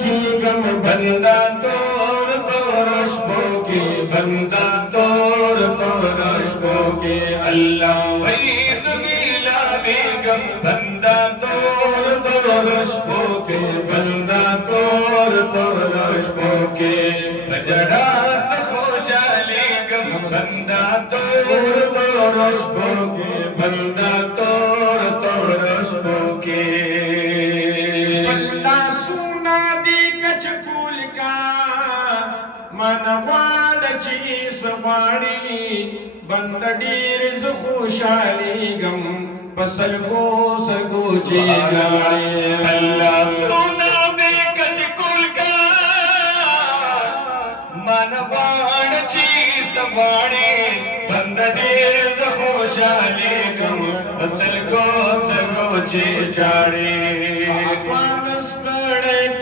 की गम बंदा तोड़ तोड़ शबोके बंदा तोड़ तोड़ शबोके अल्लाह वहीद मिलाने गम बंदा तोड़ तोड़ शबोके बंदा तोड़ तोड़ शबोके बजड़ा खुशाली गम बंदा तोड़ तोड़ शबोके बंदा तोड़ तोड़ शबोके मनवाड़ चीज वाणी बंद डीर खुशाली गम पसल गो सरगो चे गाड़ी अल्लाह सुना दे कच कुल का मनवाड़ चीज वाणी बंद डीर खुशाली गम पसल गो सरगो चे गाड़ी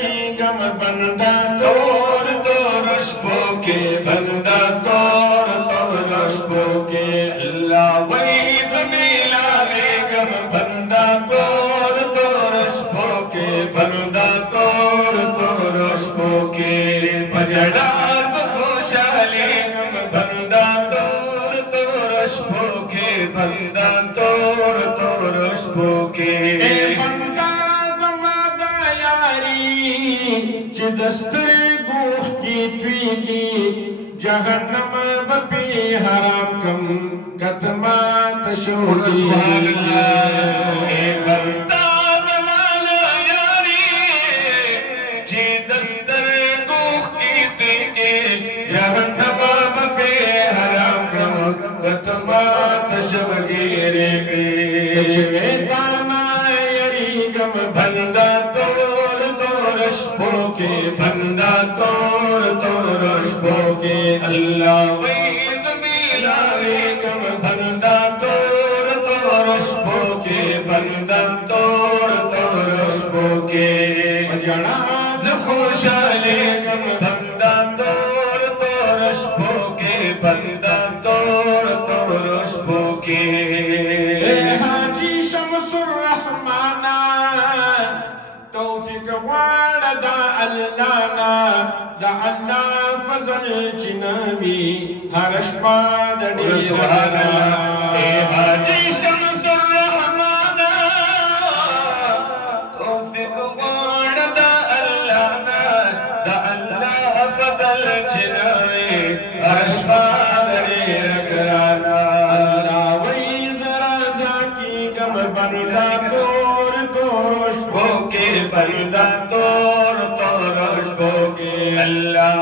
की गम बंदा तोड़ तोड़ शबोके बंदा तोड़ तोड़ शबोके अल्लाह वहीद मिलाने गम बंदा तोड़ तोड़ शबोके बंदा तोड़ तोड़ शबोके बजड़ा खुशाली गम बंदा तोड़ तोड़ शबोके बंदा तोड़ तोड़ शबोके दस्तर गोख की ट्वीगी जहन्नम बपी हराम कम कतमा तशोगी बंदा जमाना यारी जी दस्तर गोख की ट्वीगी जहन्नम बपी हराम कम कतमा तशोगी रे ताना यारी गम बंदा शबोके बंदा तोड़ तोड़ शबोके अल्लाह वहीद मिलाने गम बंदा तोड़ तोड़ शबोके बंदा तोड़ तोड़ शबोके जनाज खुशाली गम बंदा तोड़ तोड़ शबोके बंदा तोड़ तोड़ शबोके हाजी शमसुर रहमाना तौफीक वाला दा अल्लाह दा अल्लाह फजल चिनामी हरशपा दड़ी सुभाना ए हाजी शमसुर रहमाना तौफीक वाला दा अल्लाह फजल चिनामी हरशपा दड़ी रगराना अल्लाह वही जरा जाकी गम बंदा तोड़ तोड़ शबोके बंदा तोड़ तोड़ शबोके अल्लाह